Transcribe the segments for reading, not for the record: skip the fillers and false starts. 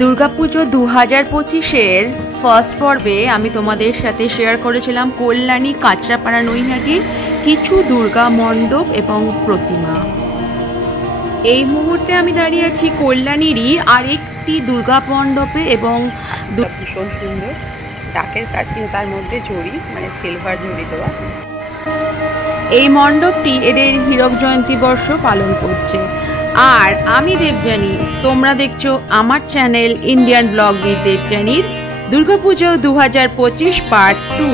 Durga Puja 2025-এর first পর্বে আমি তোমাদের সাথে শেয়ার করেছিলাম কল্যাণী কাঁচরাপাড়া নৈহাটির কিছু দুর্গা মণ্ডপ এবং প্রতিমা। এই মুহূর্তে আমি দাঁড়িয়ে আছি কল্যাণীরই আরেকটি দুর্গা মণ্ডপে এবং ভীষণ সুন্দর ডাকের কাজ, কিন্তু তার মধ্যে জড়ি মানে সিলভার জড়ি দেওয়া। এই মণ্ডপটি এদের হীরক জয়ন্তী বর্ষ পালন করছে। আর আমি দেবযানী, তোমরা দেখছো আমার চ্যানেল ইন্ডিয়ান ব্লগ উইথ দেবযানীর দুর্গাপুজো 2025 পার্ট 2।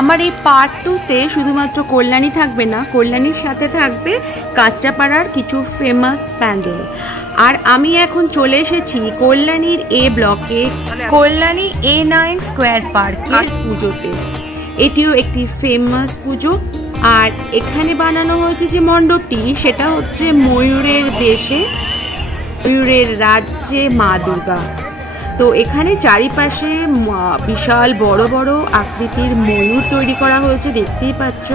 আমার এই পার্ট 2-তে শুধুমাত্র কল্যাণী থাকবে না, কল্যাণীর সাথে থাকবে কাঁচরাপাড়ার কিছু ফেমাস প্যান্ডেল। আর আমি এখন চলে এসেছি কল্যাণীর এ ব্লকে, কল্যাণী A9 স্কোয়ার পার্কের পুজোতে। এটিও একটি ফেমাস পুজো। আর এখানে বানানো হয়েছে যে মণ্ডপটি, সেটা হচ্ছে ময়ূরের দেশে, ময়ূরের রাজ্যে মা দুর্গা। তো এখানে চারিপাশে বিশাল বড় বড় আকৃতির ময়ূর তৈরি করা হয়েছে, দেখতেই পাচ্ছ,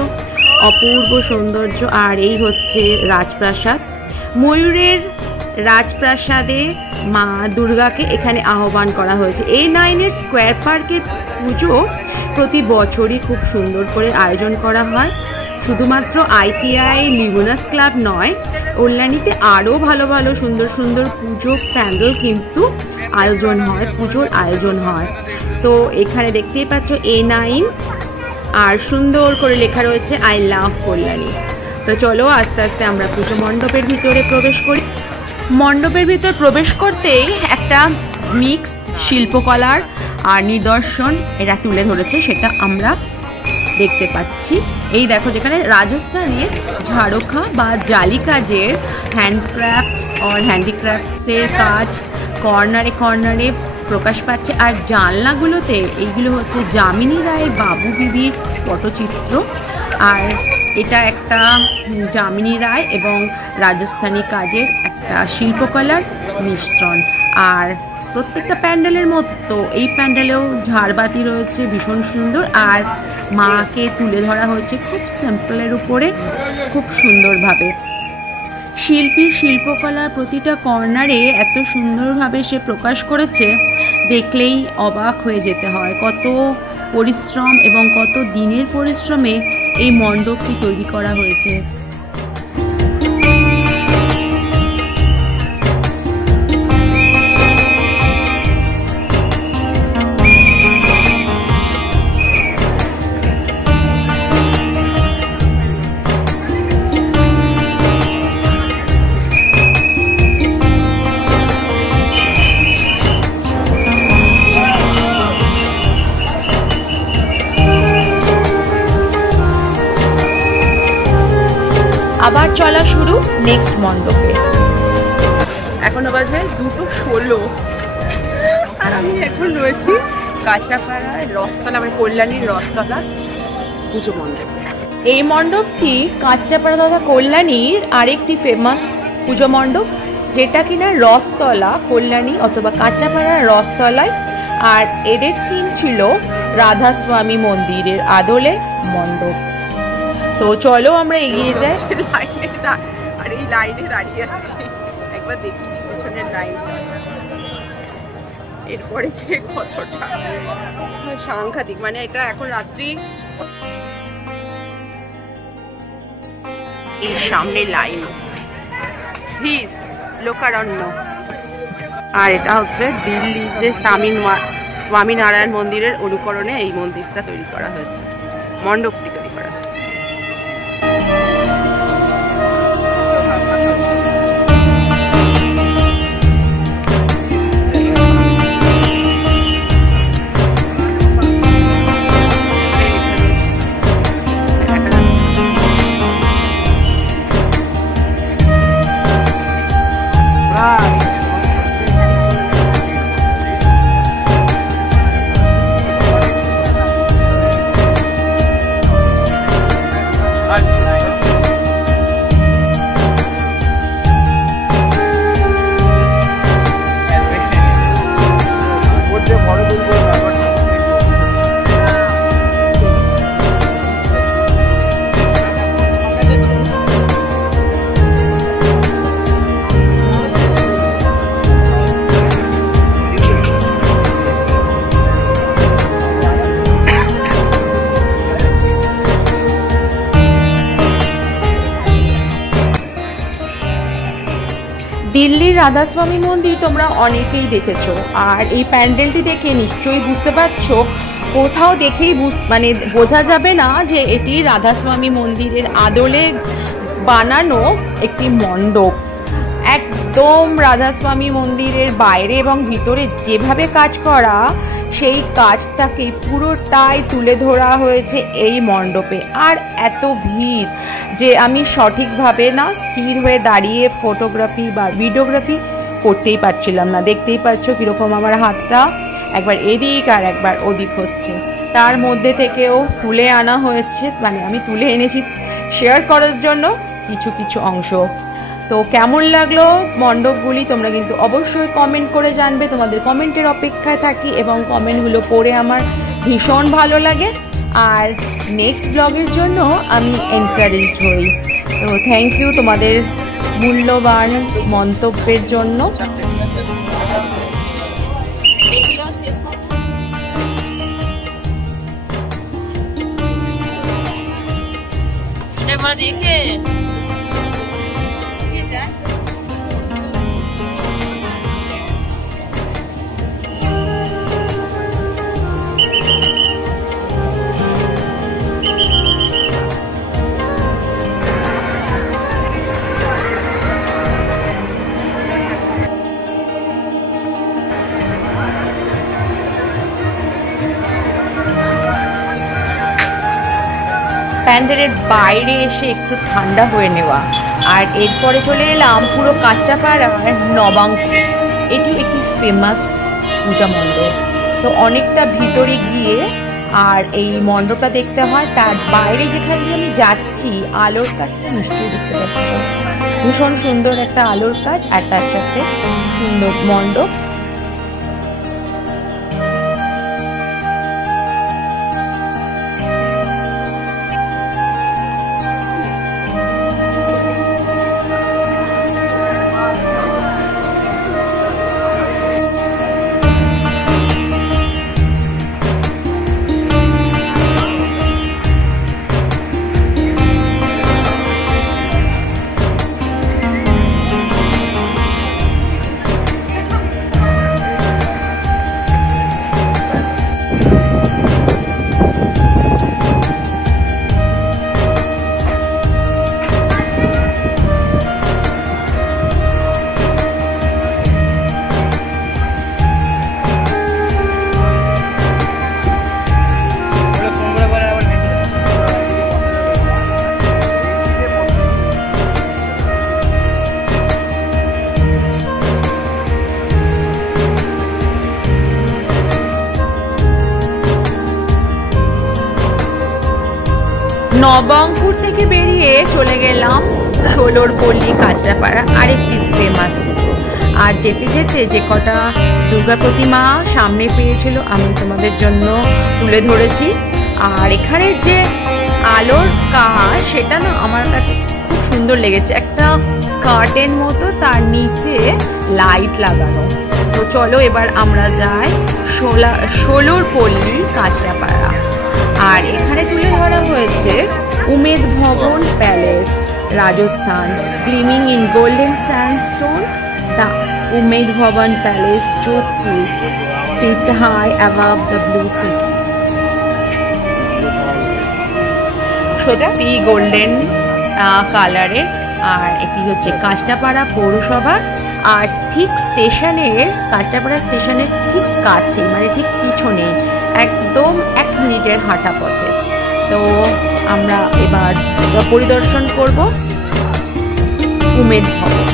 অপূর্ব সৌন্দর্য। আর এই হচ্ছে রাজপ্রাসাদ। ময়ূরের রাজপ্রাসাদে মা দুর্গাকে এখানে আহ্বান করা হয়েছে। A9 স্কোয়ার পার্কের পুজো প্রতি বছরই খুব সুন্দর করে আয়োজন করা হয়। শুধুমাত্র ITI লিগুনাস ক্লাব নয়, কল্যাণীতে আরও ভালো ভালো সুন্দর সুন্দর পুজো প্যান্ডেল কিন্তু আয়োজন হয়, পুজোর আয়োজন হয়। তো এখানে দেখতেই পাচ্ছ A9, আর সুন্দর করে লেখা রয়েছে আই লাভ কল্যাণী। তো চলো আস্তে আস্তে আমরা পুজো মণ্ডপের ভিতরে প্রবেশ করি। মণ্ডপের ভিতর প্রবেশ করতেই একটা মিক্স শিল্পকলার আর নিদর্শন এরা তুলে ধরেছে, সেটা আমরা দেখতে পাচ্ছি। এই দেখো, যেখানে রাজস্থানের ঝাড়খা বা জালি কাজের হ্যান্ডক্রাফটস আর হ্যান্ডিক্রাফটসের কাজ কর্নারে কর্নারে প্রকাশ পাচ্ছে। আর জানলাগুলোতে এইগুলো হচ্ছে যামিনী রায়ের বাবু বিবির পটচিত্র। আর এটা একটা যামিনী রায় এবং রাজস্থানী কাজের একটা শিল্পকলার মিশ্রণ। আর প্রত্যেকটা প্যান্ডেলের মতো এই প্যান্ডেলেও ঝাড়বাতি রয়েছে, ভীষণ সুন্দর। আর মাকে তুলে ধরা হয়েছে খুব সিম্পলের উপরে, খুব সুন্দরভাবে। শিল্পী শিল্পকলার প্রতিটা কর্নারে এত সুন্দরভাবে সে প্রকাশ করেছে, দেখলেই অবাক হয়ে যেতে হয়। কত পরিশ্রম এবং কত দিনের পরিশ্রমে এই মণ্ডপটি তৈরি করা হয়েছে। আবার চলা শুরু নেক্সট মণ্ডপে। এখনো বাজে 2:16, আর আমি এখন রয়েছি কাঁচরাপাড়ার রথতলা, মানে কল্যাণীর রথতলা পুজো মণ্ডপ। এই মণ্ডপটি কাঁচরাপাড়া তথা কল্যাণীর আরেকটি ফেমাস পুজো মণ্ডপ, যেটা কিনা রথতলা কল্যাণী অথবা কাঁচরাপাড়ার রথতলায়। আর এদের থিম ছিল রাধাস্বামী মন্দিরের আদলে মণ্ডপ। তো চলো আমরা এগিয়ে যাই। আর এই লাইনে দাঁড়িয়ে আছি, একবার দেখি পেছনের লাইন, এরপরে যে কতটা সাংঘাতিক। মানে এটা এখন রাত্রি, এই সামনে লাইন, ভিড়, লোকারণ্য। আর এটা হচ্ছে দিল্লির যে স্বামীনারায়ণ মন্দিরের অনুকরণে এই মন্দিরটা তৈরি করা হয়েছে, মণ্ডপটি তৈরি করা হয়েছে। রাধাস্বামী মন্দির তোমরা অনেকেই দেখেছো, আর এই প্যান্ডেলটি দেখে নিশ্চয়ই বুঝতে পারছো, কোথাও দেখেই মানে বোঝা যাবে না যে এটি রাধাস্বামী মন্দিরের আদলে বানানো একটি মণ্ডপ। একদম রাধাস্বামী মন্দিরের বাইরে এবং ভিতরে যেভাবে কাজ করা, সেই কাজটাকে পুরোটাই তুলে ধরা হয়েছে এই মণ্ডপে। আর এত ভিড় যে আমি সঠিকভাবে না স্থির হয়ে দাঁড়িয়ে ফটোগ্রাফি বা ভিডিওগ্রাফি করতেই পারছিলাম না। দেখতেই পাচ্ছ কীরকম আমার হাতটা একবার এদিক আর একবার ওদিক হচ্ছে। তার মধ্যে থেকেও তুলে আনা হয়েছে, মানে আমি তুলে এনেছি শেয়ার করার জন্য কিছু কিছু অংশ। তো কেমন লাগলো মণ্ডপগুলি তোমরা কিন্তু অবশ্যই কমেন্ট করে জানবে। তোমাদের কমেন্টের অপেক্ষায় থাকি এবং কমেন্টগুলো পড়ে আমার ভীষণ ভালো লাগে, আর নেক্সট ব্লগের জন্য আমি এনকারেজড হই। তো থ্যাংক ইউ তোমাদের মূল্যবান মন্তব্যের জন্য। প্যান্ডেলের বাইরে এসে একটু ঠান্ডা হয়ে নেওয়া, আর এরপরে চলে এলাম পুরো কাঁচরাপাড়ার নবাঙ্কুর। এটি একটি ফেমাস পূজা মণ্ডপ। তো অনেকটা ভিতরে গিয়ে আর এই মণ্ডপটা দেখতে হয়। তার বাইরে যেখানে আমি যাচ্ছি আলোর কাজটা নিশ্চয়ই দেখতে পাচ্ছি, ভীষণ সুন্দর একটা আলোর কাজ, আর তার সাথে সুন্দর মণ্ডপ। নবাঙ্কুর থেকে বেরিয়ে চলে গেলাম ষোলরপল্লী কাঁচরাপাড়া, আরেকটি ফেমাস পুজো। আর যেতে যেতে যে কটা দুর্গা প্রতিমা সামনে পেয়েছিল আমি তোমাদের জন্য তুলে ধরেছি। আর এখানে যে আলোর কাজ, সেটা না আমার কাছে খুব সুন্দর লেগেছে। একটা কার্টেন মতো, তার নিচে লাইট লাগানো। তো চলো এবার আমরা যাই ষোলরপল্লী কাঁচরাপাড়া। আর এখানে তুলে ধরা হয়েছে Umaid Bhawan palace, Rajasthan, gleaming in golden sandstone. The Umaid Bhawan palace Jodhpur sits high above the blue sea. সত্যি গোল্ডেন কালারের। আর এটি হচ্ছে কাঁচরাপাড়া পৌরসভা। আর ঠিক স্টেশনের, কাঁচরাপাড়া স্টেশনের ঠিক কাছে, মানে ঠিক পিছনে, একদম 1 মিনিটের হাঁটা পথে। তো আমরা এবার পরিদর্শন করব উমেদ ভবন।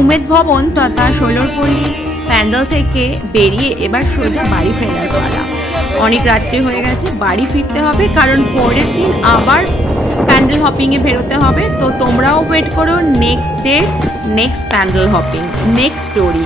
উমেদ ভবন তথা ষোলরপল্লী প্যান্ডেল থেকে বেরিয়ে এবার সোজা বাড়ি ফেরার পালা। অনেক রাত্রি হয়ে গেছে, বাড়ি ফিরতে হবে, কারণ পরের দিন আবার প্যান্ডেল হপিংয়ে বেরোতে হবে। তো তোমরাও ওয়েট করো next day, next pandal hopping, next story.